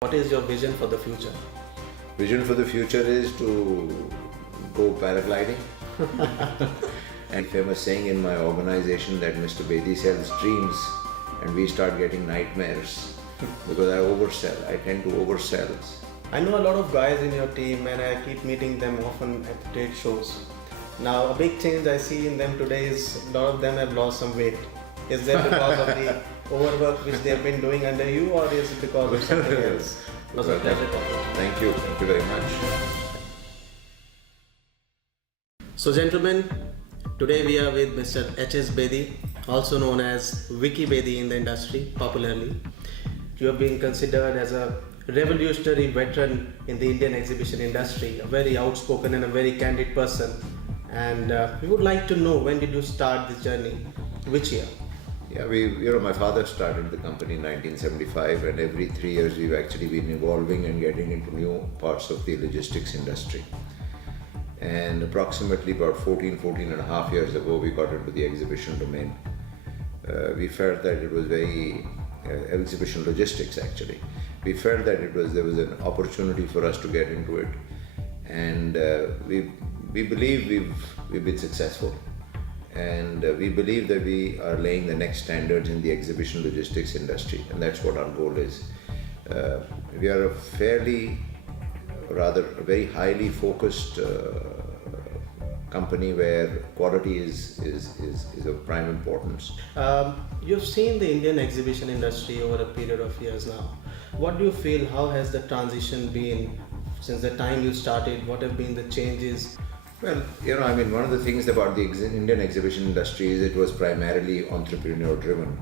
What is your vision for the future? Vision for the future is to go paragliding. And famous saying in my organization that Mr. Bedi sells dreams and we start getting nightmares because I oversell. I tend to oversell. I know a lot of guys in your team and I keep meeting them often at the trade shows. Now a big change I see in them today is a lot of them have lost some weight. Is that because of the overwork which they have been doing under you, or is it because of something else? It was a pleasure talking. Thank you very much. So gentlemen, today we are with Mr. H.S. Bedi, also known as Vicki Bedi in the industry popularly. You have been considered as a revolutionary veteran in the Indian exhibition industry, a very outspoken and a very candid person. And we would like to know, when did you start this journey? Which year? Yeah, my father started the company in 1975, and every 3 years we've actually been evolving and getting into new parts of the logistics industry. And approximately about 14 and a half years ago, we got into the exhibition domain. We felt that it was exhibition logistics actually. We felt that there was an opportunity for us to get into it, and we believe we've been successful. And we believe that we are laying the next standards in the exhibition logistics industry, and that's what our goal is. We are a very highly focused company where quality is of prime importance. You've seen the Indian exhibition industry over a period of years now. What do you feel, how has the transition been since the time you started? What have been the changes? Well, one of the things about the Indian exhibition industry is it was primarily entrepreneur driven,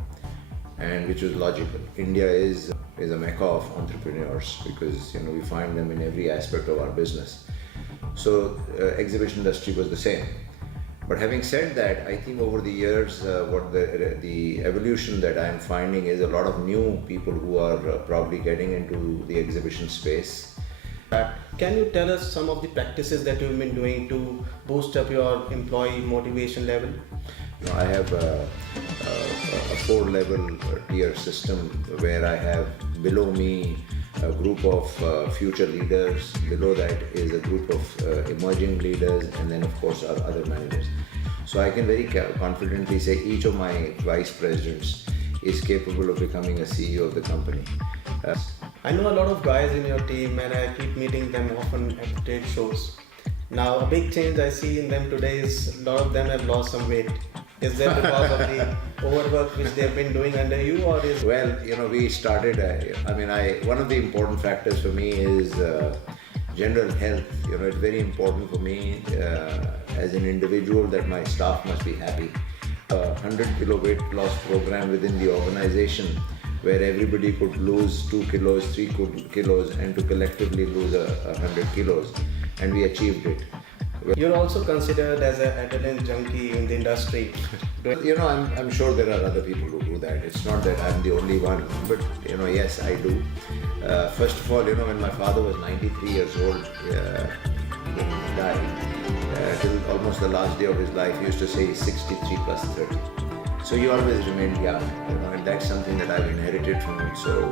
and which was logical. India is a mecca of entrepreneurs because we find them in every aspect of our business. So exhibition industry was the same. But having said that, I think over the years what the evolution that I am finding is a lot of new people who are probably getting into the exhibition space. Can you tell us some of the practices that you've been doing to boost up your employee motivation level? I have a 4-level tier system where I have below me a group of future leaders, below that is a group of emerging leaders, and then of course our other managers. So I can very confidently say each of my vice presidents is capable of becoming a CEO of the company. I know a lot of guys in your team and I keep meeting them often at the trade shows. Now a big change I see in them today is a lot of them have lost some weight. Is that because of the overwork which they have been doing under you, or is... Well, we started, one of the important factors for me is general health. It's very important for me as an individual that my staff must be happy. 100 kilo weight loss program within the organization where everybody could lose 2 kilos, 3 kilos, and to collectively lose 100 kilos, and we achieved it. You're also considered as an adrenaline junkie in the industry. I'm sure there are other people who do that. It's not that I'm the only one, but yes, I do. First of all, when my father was 93 years old, he died. Till almost the last day of his life, he used to say 63 plus 30. So you always remain young, and that's something that I've inherited from him. So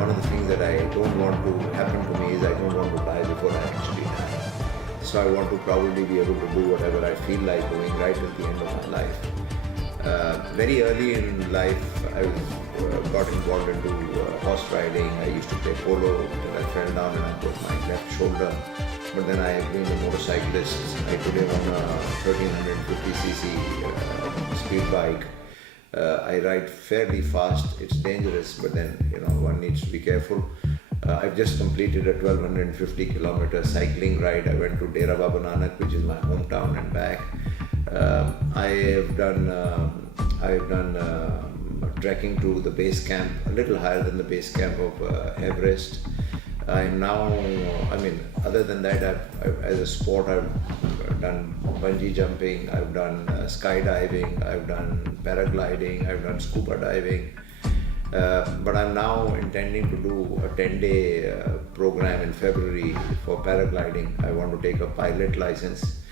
one of the things that I don't want to happen to me is I don't want to die before I actually die. So I want to probably be able to do whatever I feel like doing right at the end of my life. Very early in life, I got involved into horse riding. I used to play polo, and I fell down and I broke my left shoulder. But then I became a motorcyclist. I today own a 1350cc speed bike. I ride fairly fast. It's dangerous, but then one needs to be careful. I've just completed a 1250 kilometer cycling ride. I went to Dera Baba Nanak, which is my hometown, and back. I've done trekking to the base camp, a little higher than the base camp of Everest. I'm now, other than that, as a sport, I've done bungee jumping, I've done skydiving, I've done paragliding, I've done scuba diving. But I'm now intending to do a 10-day program in February for paragliding. I want to take a pilot license,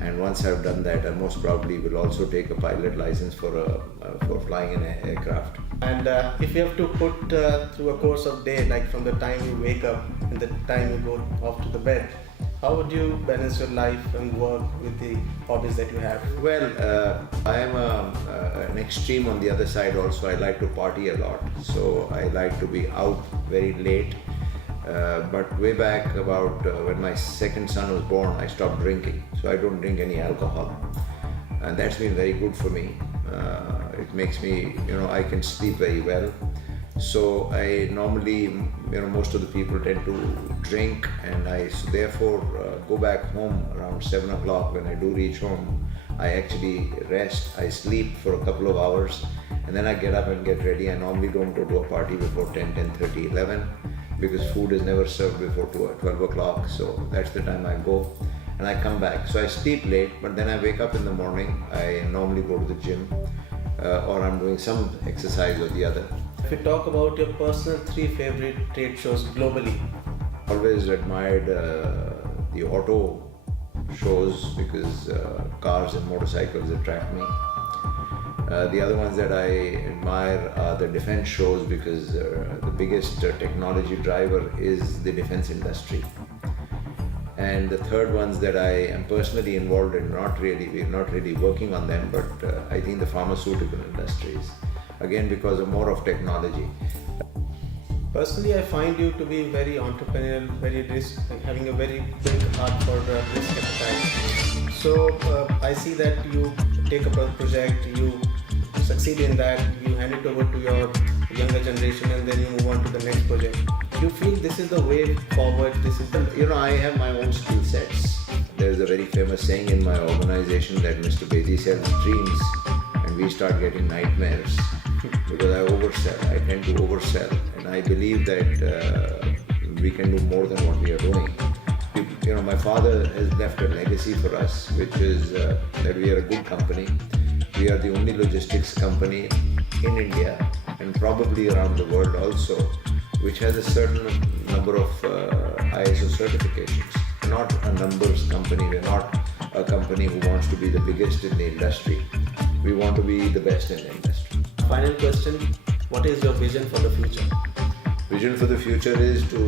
and once I've done that, I most probably will also take a pilot license for flying an aircraft. And if you have to put through a course of day, like from the time you wake up and the time you go off to the bed, how would you balance your life and work with the hobbies that you have? Well, I am an extreme on the other side also. I like to party a lot, so I like to be out very late. But way back about when my second son was born, I stopped drinking, so I don't drink any alcohol, and that's been very good for me. It makes me, I can sleep very well. So I normally, most of the people tend to drink, and I therefore go back home around 7 o'clock. When I do reach home, I actually rest, I sleep for a couple of hours, and then I get up and get ready. I normally don't go to a party before 10, 10:30, 11, because food is never served before 12 o'clock, so that's the time I go, and I come back. So I sleep late, but then I wake up in the morning. I normally go to the gym, or I'm doing some exercise or the other. If you talk about your personal 3 favorite trade shows globally. Always admired the auto shows because cars and motorcycles attract me. The other ones that I admire are the defense shows because the biggest technology driver is the defense industry. And the third ones that I am personally involved in, we're not really working on them, but I think the pharmaceutical industries, again because of more of technology. Personally, I find you to be very entrepreneurial, having a very big heart for risk appetite. So I see that you take up a project, you succeed in that, you hand it over to your younger generation, and then you move on to the next project. Do you feel this is the way forward? I have my own skill sets. There's a very famous saying in my organization that Mr. Bedi sells dreams, and we start getting nightmares because I oversell. I tend to oversell, and I believe that we can do more than what we are doing. My father has left a legacy for us, which is that we are a good company. We are the only logistics company in India and probably around the world also, which has a certain number of ISO certifications. We're not a numbers company. We're not a company who wants to be the biggest in the industry. We want to be the best in the industry. Final question, what is your vision for the future? Vision for the future is to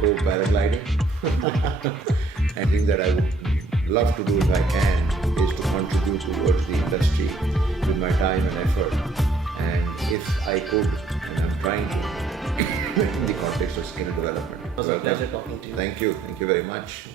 go paragliding. And thing that I would love to do if I can is to contribute towards the industry with my time and effort. And if I could, and I'm trying to, in the context of skill development. It was a pleasure talking to you. Thank you very much.